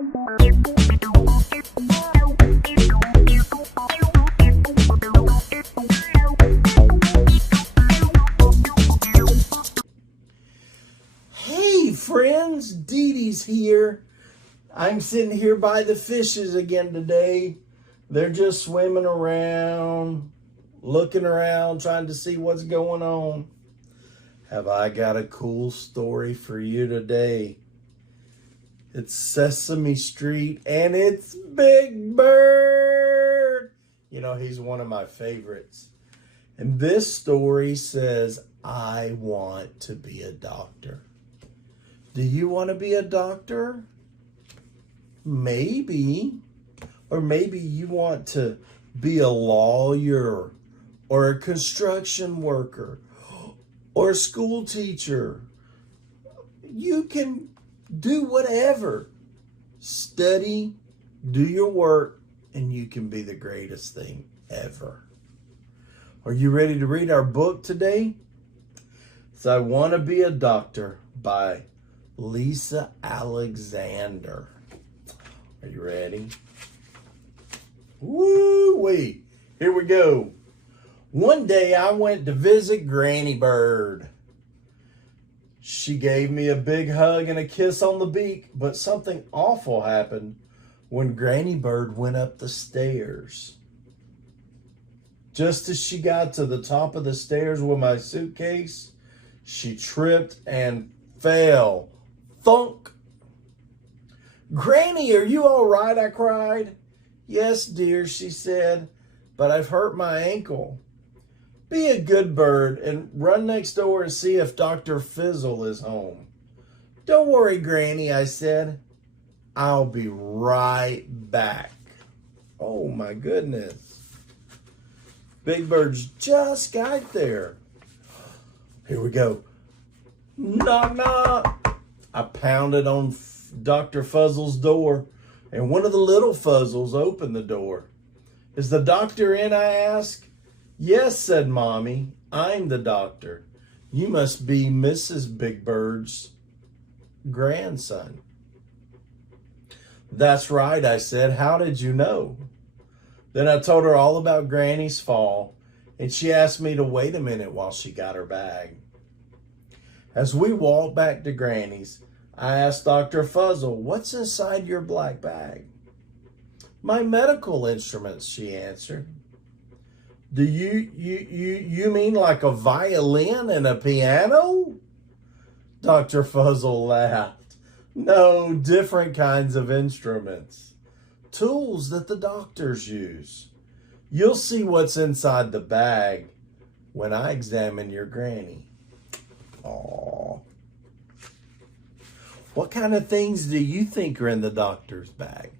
Hey friends, Didi's here. I'm sitting here by the fishes again today. They're just swimming around, looking around, trying to see what's going on. Have I got a cool story for you today? It's Sesame Street and it's Big Bird. You know, he's one of my favorites. And this story says, I want to be a doctor. Do you want to be a doctor? Maybe. Or maybe you want to be a lawyer or a construction worker or a school teacher. You can do whatever. Study, do your work, and you can be the greatest thing ever. Are you ready to read our book today? It's I Want to Be a Doctor by Lisa Alexander. Are you ready? Woo-wee! Here we go. One day I went to visit Granny Bird. She gave me a big hug and a kiss on the beak, but something awful happened when Granny Bird went up the stairs. Just as she got to the top of the stairs with my suitcase, she tripped and fell. Thunk! Granny, are you all right? I cried. Yes, dear, she said, but I've hurt my ankle. Be a good bird and run next door and see if Dr. Fizzle is home. Don't worry, Granny, I said. I'll be right back. Oh, my goodness. Big Bird's just got there. Here we go. Knock, knock. I pounded on Dr. Fuzzle's door, and one of the little Fuzzles opened the door. Is the doctor in, I asked. Yes, said Mommy. I'm the doctor. You must be Mrs. Big Bird's grandson. That's right, I said. How did you know? Then I told her all about Granny's fall, and she asked me to wait a minute while she got her bag. As we walked back to Granny's, I asked Dr. Fuzzle, what's inside your black bag? My medical instruments, she answered. Do you mean like a violin and a piano? Dr. Fuzzle laughed. No, different kinds of instruments. Tools that the doctors use. You'll see what's inside the bag when I examine your granny. Aww. What kind of things do you think are in the doctor's bag?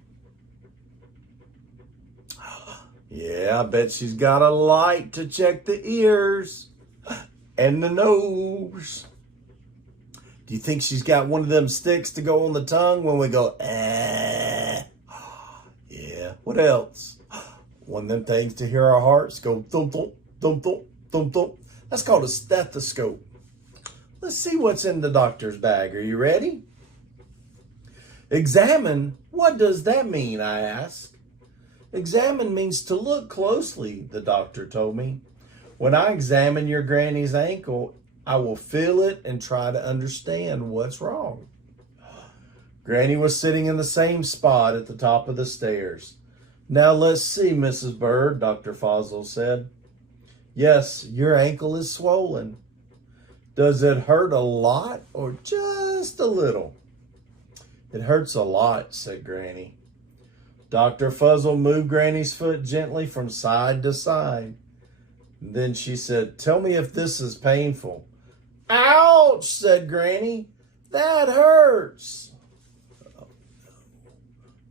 Yeah, I bet she's got a light to check the ears and the nose. Do you think she's got one of them sticks to go on the tongue when we go, eh? Yeah, what else? One of them things to hear our hearts go thump, thump, thump, thump, thump, thump. That's called a stethoscope. Let's see what's in the doctor's bag. Are you ready? Examine? What does that mean? I asked. Examine means to look closely, the doctor told me. When I examine your granny's ankle, I will feel it and try to understand what's wrong. Granny was sitting in the same spot at the top of the stairs. Now let's see, Mrs. Bird, Dr. Fuzzle said. Yes, your ankle is swollen. Does it hurt a lot or just a little? It hurts a lot, said Granny. Dr. Fuzzle moved Granny's foot gently from side to side. Then she said, tell me if this is painful. Ouch, said Granny. That hurts. Oh, no.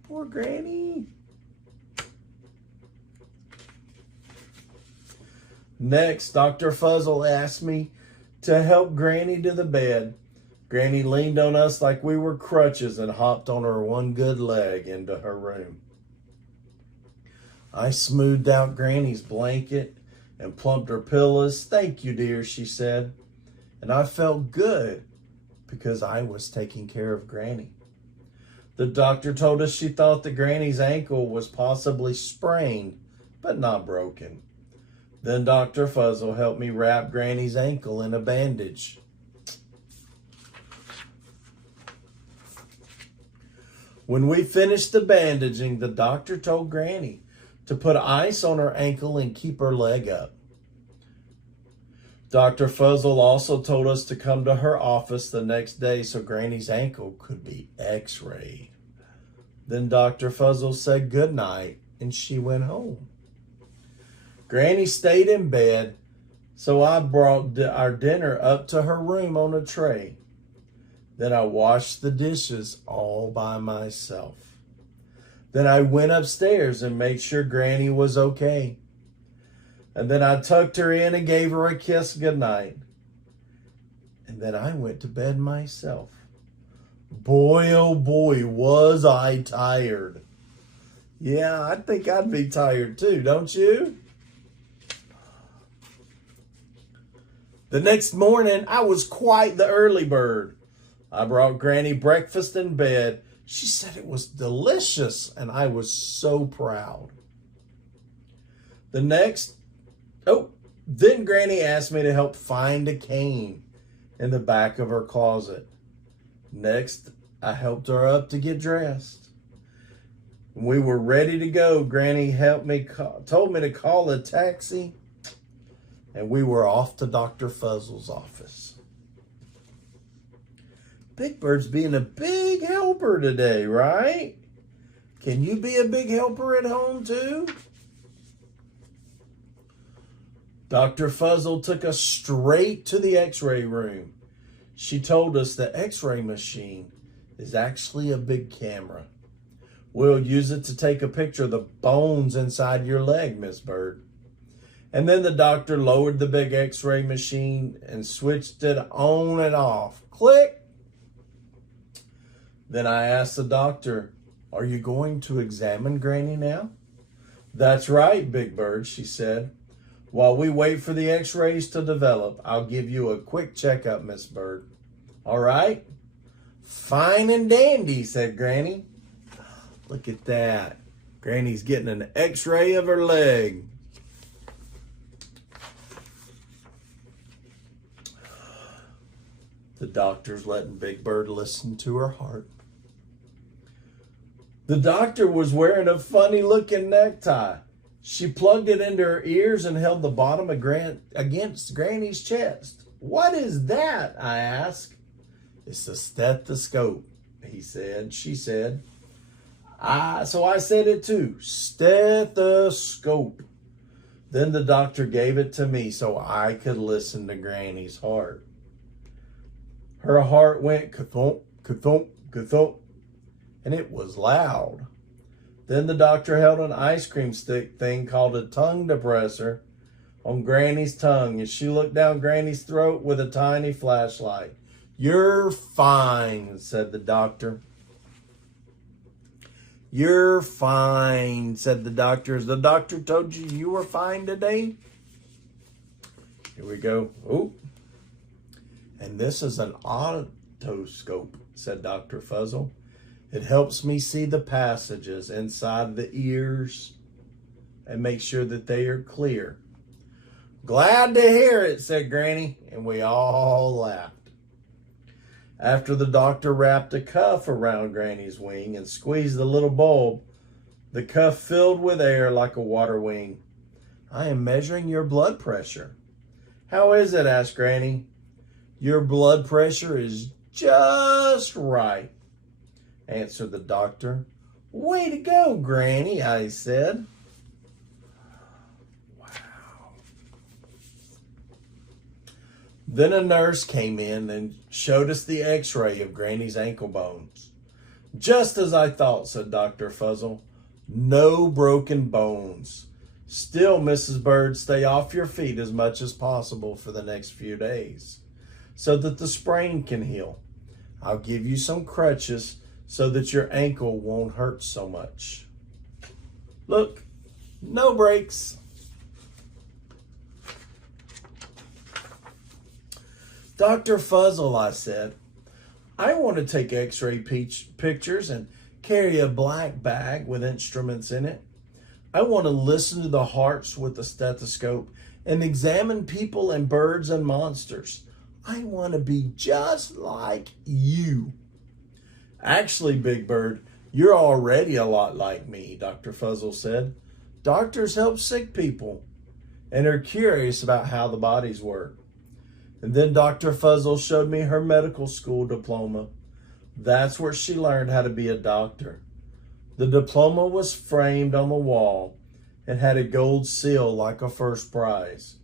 Poor Granny. Next, Dr. Fuzzle asked me to help Granny to the bed. Granny leaned on us like we were crutches and hopped on her one good leg into her room. I smoothed out Granny's blanket and plumped her pillows. Thank you, dear, she said. And I felt good because I was taking care of Granny. The doctor told us she thought that Granny's ankle was possibly sprained, but not broken. Then Dr. Fuzzle helped me wrap Granny's ankle in a bandage. When we finished the bandaging, the doctor told Granny to put ice on her ankle and keep her leg up. Dr. Fuzzle also told us to come to her office the next day so Granny's ankle could be x-rayed. Then Dr. Fuzzle said goodnight and she went home. Granny stayed in bed, so I brought our dinner up to her room on a tray. Then I washed the dishes all by myself. Then I went upstairs and made sure Granny was okay. And then I tucked her in and gave her a kiss goodnight. And then I went to bed myself. Boy, oh boy, was I tired. Yeah, I think I'd be tired too, don't you? The next morning, I was quite the early bird. I brought Granny breakfast in bed. She said it was delicious, and I was so proud. Then Granny asked me to help find a cane in the back of her closet. Next, I helped her up to get dressed. When we were ready to go, Granny told me to call a taxi, and we were off to Dr. Fuzzle's office. Big Bird's being a big helper today, right? Can you be a big helper at home too? Dr. Fuzzle took us straight to the x-ray room. She told us the x-ray machine is actually a big camera. We'll use it to take a picture of the bones inside your leg, Miss Bird. And then the doctor lowered the big x-ray machine and switched it on and off. Click! Then I asked the doctor, "Are you going to examine Granny now?" "That's right, Big Bird," she said. "While we wait for the x-rays to develop, I'll give you a quick checkup, Miss Bird." "All right." "Fine and dandy," said Granny. Look at that. Granny's getting an x-ray of her leg. The doctor's letting Big Bird listen to her heart. The doctor was wearing a funny-looking necktie. She plugged it into her ears and held the bottom against Granny's chest. "What is that?" I asked. "It's a stethoscope," she said. So I said it too, stethoscope. Then the doctor gave it to me so I could listen to Granny's heart. Her heart went ka-thump, ka-thump, ka-thump, and it was loud. Then the doctor held an ice cream stick thing called a tongue depressor on Granny's tongue, and she looked down Granny's throat with a tiny flashlight. "You're fine," said the doctor. "You're fine," said the doctor. "Has the doctor told you you were fine today?" Here we go. Oh. "And this is an otoscope," said Dr. Fuzzle. "It helps me see the passages inside the ears and make sure that they are clear." "Glad to hear it," said Granny, and we all laughed. After the doctor wrapped a cuff around Granny's wing and squeezed the little bulb, the cuff filled with air like a water wing. "I am measuring your blood pressure." "How is it?" asked Granny. "Your blood pressure is just right," answered the doctor. "Way to go, Granny," I said. Wow. Then a nurse came in and showed us the x-ray of Granny's ankle bones. "Just as I thought," said Dr. Fuzzle. "No broken bones. Still, Mrs. Bird, stay off your feet as much as possible for the next few days so that the sprain can heal. I'll give you some crutches so that your ankle won't hurt so much. Look, no breaks." "Dr. Fuzzle," I said, "I want to take x-ray pictures and carry a black bag with instruments in it. I want to listen to the hearts with the stethoscope and examine people and birds and monsters. I want to be just like you. Actually, Big Bird, you're already a lot like me, Dr. Fuzzle said. Doctors help sick people and are curious about how the bodies work. And then Dr. Fuzzle showed me her medical school diploma. That's where she learned how to be a doctor. The diploma was framed on the wall and had a gold seal like a first prize.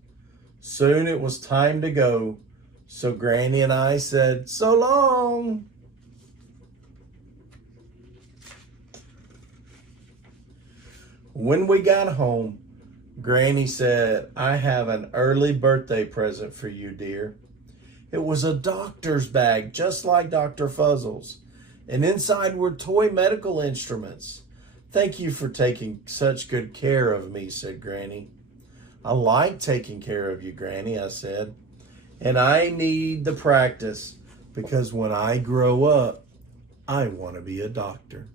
Soon it was time to go, so Granny and I said, "So long." When we got home, Granny said, "I have an early birthday present for you, dear." It was a doctor's bag, just like Dr. Fuzzle's, and inside were toy medical instruments. "Thank you for taking such good care of me," said Granny. "I like taking care of you, Granny," I said, "and I need the practice because when I grow up, I want to be a doctor."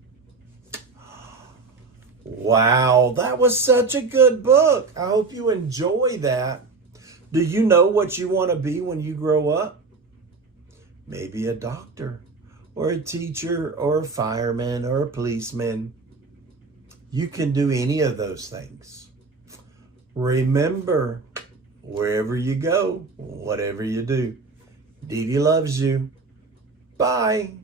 Wow, that was such a good book. I hope you enjoy that. Do you know what you want to be when you grow up? Maybe a doctor, or a teacher, or a fireman, or a policeman. You can do any of those things. Remember, wherever you go, whatever you do, Didi loves you. Bye.